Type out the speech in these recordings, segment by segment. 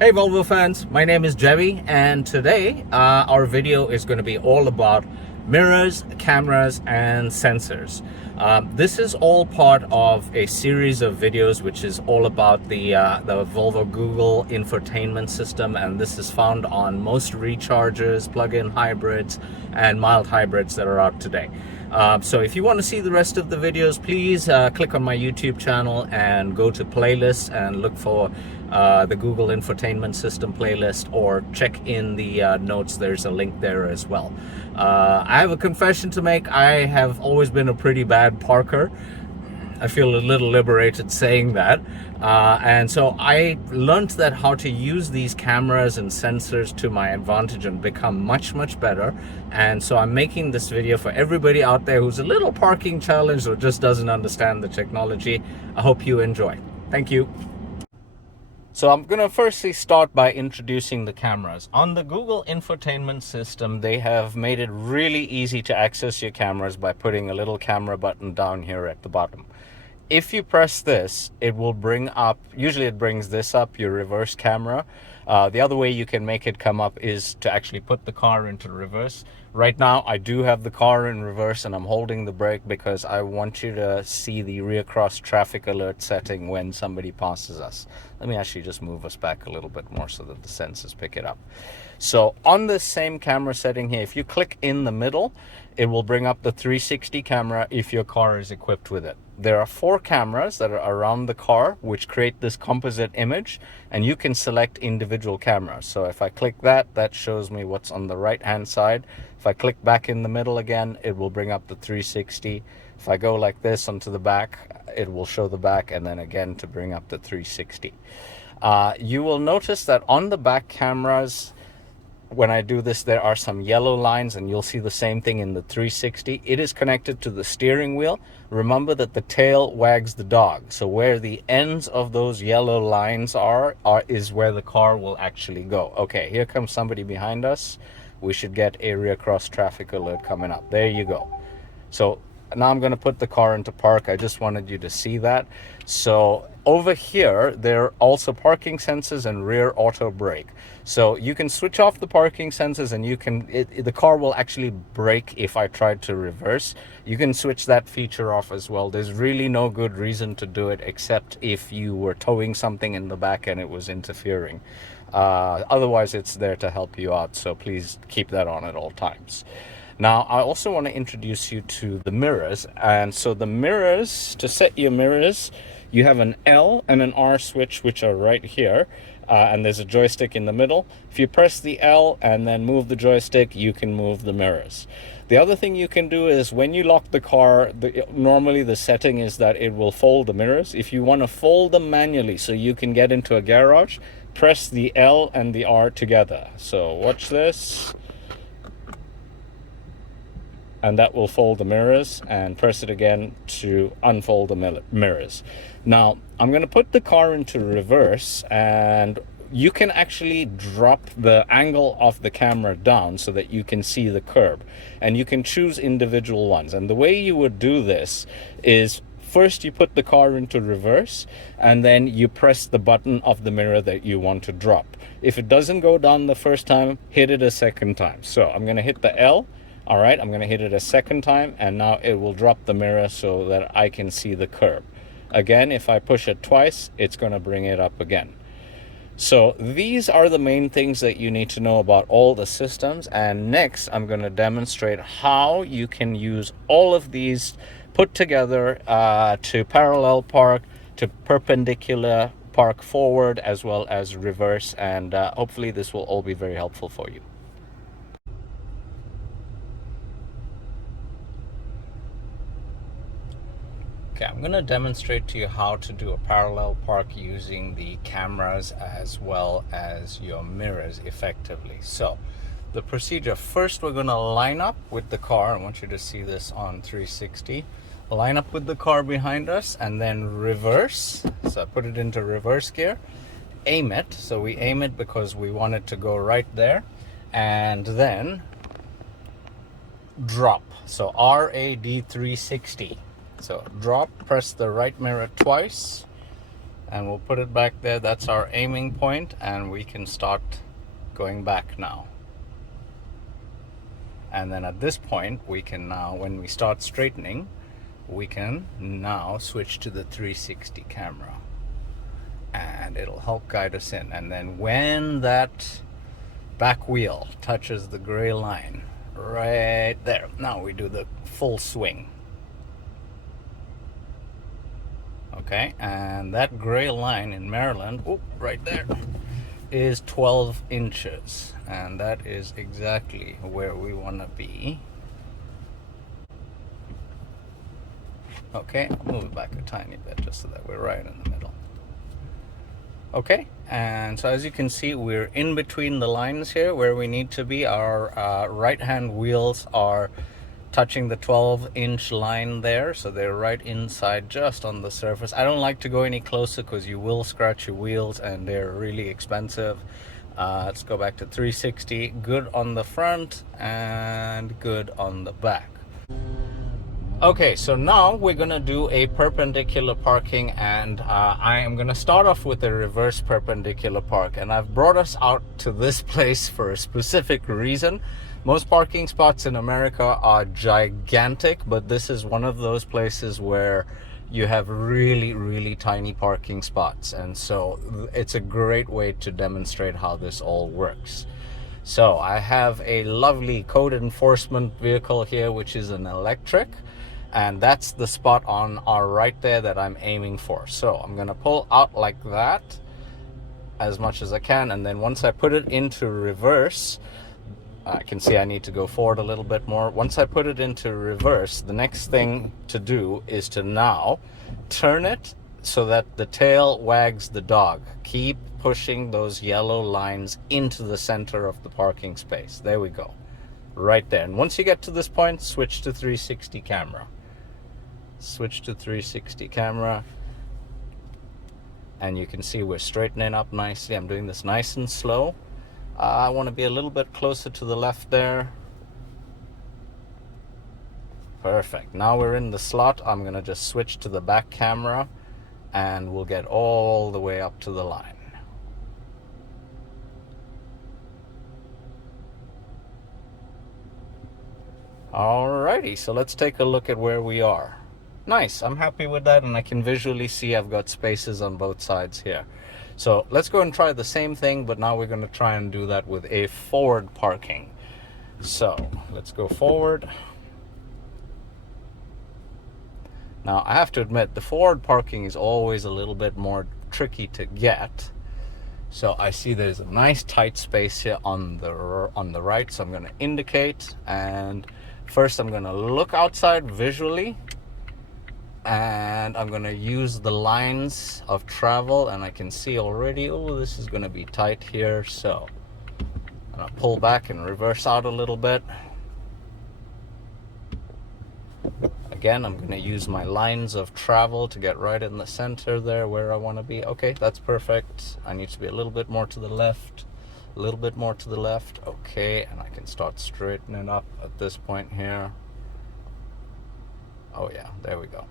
Hey Volvo fans, my name is Jebbie, and today our video is going to be all about mirrors, cameras and sensors. This is all part of a series of videos which is all about the Volvo Google infotainment system, and this is found on most rechargers, plug-in hybrids and mild hybrids that are out today. So if you want to see the rest of the videos, please click on my YouTube channel and go to playlists and look for the Google infotainment system playlist, or check in the notes. There's a link there as well. I have a confession to make. I have always been a pretty bad parker. I feel a little liberated saying that. And so I learned that how to use these cameras and sensors to my advantage and become much better. And so I'm making this video for everybody out there who's a little parking challenged or just doesn't understand the technology. I hope you enjoy. Thank you. So I'm going to firstly start by introducing the cameras. On the Google infotainment system, they have made it really easy to access your cameras by putting a little camera button down here at the bottom. If you press this, it will bring up, usually it brings this up, your reverse camera. The other way you can make it come up is to actually put the car into reverse. Right now, I do have the car in reverse and I'm holding the brake because I want you to see the rear cross traffic alert setting when somebody passes us. Let me actually just move us back a little bit more so that the sensors pick it up. So on this same camera setting here, if you click in the middle, it will bring up the 360 camera if your car is equipped with it. There are 4 cameras that are around the car which create this composite image, and you can select individual cameras. So if I click that, that shows me what's on the right hand side. If I click back in the middle again, it will bring up the 360. If I go like this onto the back, it will show the back, and then again to bring up the 360. You will notice that on the back cameras, when I do this, there are some yellow lines, and you'll see the same thing in the 360. It is connected to the steering wheel. Remember that the tail wags the dog. So where the ends of those yellow lines are is where the car will actually go. Okay, here comes somebody behind us. We should get a rear cross traffic alert coming up. There you go. So now I'm going to put the car into park. I just wanted you to see that. So over here, there are also parking sensors and rear auto brake. So you can switch off the parking sensors, and you can, the car will actually brake if I tried to reverse. You can switch that feature off as well. There's really no good reason to do it except if you were towing something in the back and it was interfering. Otherwise, it's there to help you out. So please keep that on at all times. Now, I also want to introduce you to the mirrors. And so the mirrors, to set your mirrors, you have an L and an R switch, which are right here. And there's a joystick in the middle. If you press the L and then move the joystick, you can move the mirrors. The other thing you can do is when you lock the car, normally the setting is that it will fold the mirrors. If you want to fold them manually so you can get into a garage, press the L and the R together. So watch this. And that will fold the mirrors, and press it again to unfold the mirrors. Now, I'm going to put the car into reverse, and you can actually drop the angle of the camera down so that you can see the curb, and you can choose individual ones. And the way you would do this is first you put the car into reverse, and then you press the button of the mirror that you want to drop. If it doesn't go down the first time, hit it a second time. So I'm going to hit the L. All right, I'm going to hit it a second time, and now it will drop the mirror so that I can see the curb. Again, if I push it twice, it's going to bring it up again. So these are the main things that you need to know about all the systems. And next, I'm going to demonstrate how you can use all of these put together to parallel park, to perpendicular park forward, as well as reverse. And hopefully this will all be very helpful for you. Okay, I'm going to demonstrate to you how to do a parallel park using the cameras as well as your mirrors effectively. So the procedure, first we're going to line up with the car. I want you to see this on 360. Line up with the car behind us and then reverse. So I put it into reverse gear. Aim it. So we aim it because we want it to go right there. And then drop. So RAD 360. So drop, press the right mirror twice, and we'll put it back there. That's our aiming point, and we can start going back now. And then at this point, we can now, when we start straightening, we can now switch to the 360 camera, and it'll help guide us in. And then when that back wheel touches the gray line right there, now we do the full swing. Okay, and that gray line in Maryland, right there, is 12 inches, and that is exactly where we want to be. Okay, I'll move it back a tiny bit just so that we're right in the middle. Okay, and so as you can see, we're in between the lines here where we need to be. Our right hand wheels are touching the 12-inch line there, so they're right inside just on the surface. I don't like to go any closer because you will scratch your wheels and they're really expensive. Let's go back to 360. Good on the front and good on the back. Okay, so now we're gonna do a perpendicular parking, and I am gonna start off with a reverse perpendicular park. And I've brought us out to this place for a specific reason. Most parking spots in America are gigantic, but this is one of those places where you have really tiny parking spots, and so it's a great way to demonstrate how this all works. So I have a lovely code enforcement vehicle here, which is an electric, and that's the spot on our right there that I'm aiming for. So I'm gonna pull out like that as much as I can, and then once I put it into reverse, I can see I need to go forward a little bit more. Once I put it into reverse, the next thing to do is to now turn it so that the tail wags the dog. Keep pushing those yellow lines into the center of the parking space. There we go. Right there. And once you get to this point, switch to 360 camera. Switch to 360 camera. And you can see we're straightening up nicely. I'm doing this nice and slow. I want to be a little bit closer to the left there. Perfect. Now we're in the slot. I'm going to just switch to the back camera and we'll get all the way up to the line. Alrighty, so let's take a look at where we are. Nice, I'm happy with that, and I can visually see I've got spaces on both sides here. So let's go and try the same thing, but now we're going to try and do that with a forward parking. So let's go forward. Now I have to admit, the forward parking is always a little bit more tricky to get. So I see there's a nice tight space here on the right, so I'm going to indicate, and first I'm going to look outside visually. And I'm going to use the lines of travel, and I can see already, oh, this is going to be tight here. So I'm going to pull back and reverse out a little bit. Again, I'm going to use my lines of travel to get right in the center there where I want to be. Okay, that's perfect. I need to be a little bit more to the left, a little bit more to the left. Okay, and I can start straightening up at this point here. Oh yeah, there we go.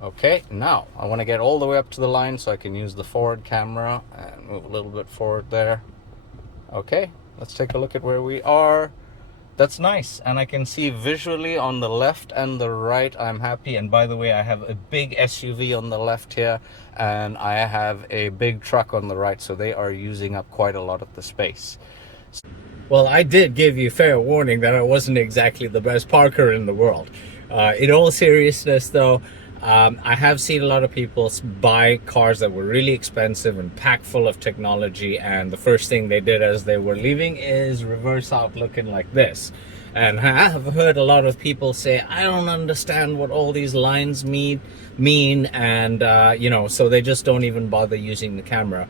Okay, now I want to get all the way up to the line so I can use the forward camera and move a little bit forward there. Okay, let's take a look at where we are. That's nice, and I can see visually on the left and the right. I'm happy. And by the way, I have a big SUV on the left here, and I have a big truck on the right, so they are using up quite a lot of the space. Well, I did give you fair warning that I wasn't exactly the best parker in the world. In all seriousness though, I have seen a lot of people buy cars that were really expensive and packed full of technology, and the first thing they did as they were leaving is reverse out looking like this. And I have heard a lot of people say, I don't understand what all these lines mean, and you know, so they just don't even bother using the camera.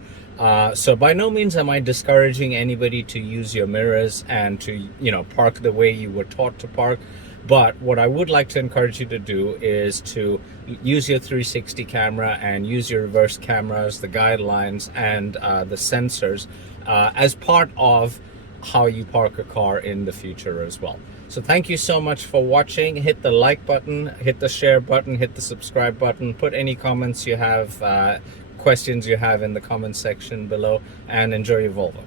So by no means am I discouraging anybody to use your mirrors and to, you know, park the way you were taught to park. But what I would like to encourage you to do is to use your 360 camera and use your reverse cameras, the guidelines, and the sensors as part of how you park a car in the future as well. So thank you so much for watching. Hit the like button, hit the share button, hit the subscribe button, put any comments you have, questions you have in the comment section below, and enjoy your Volvo.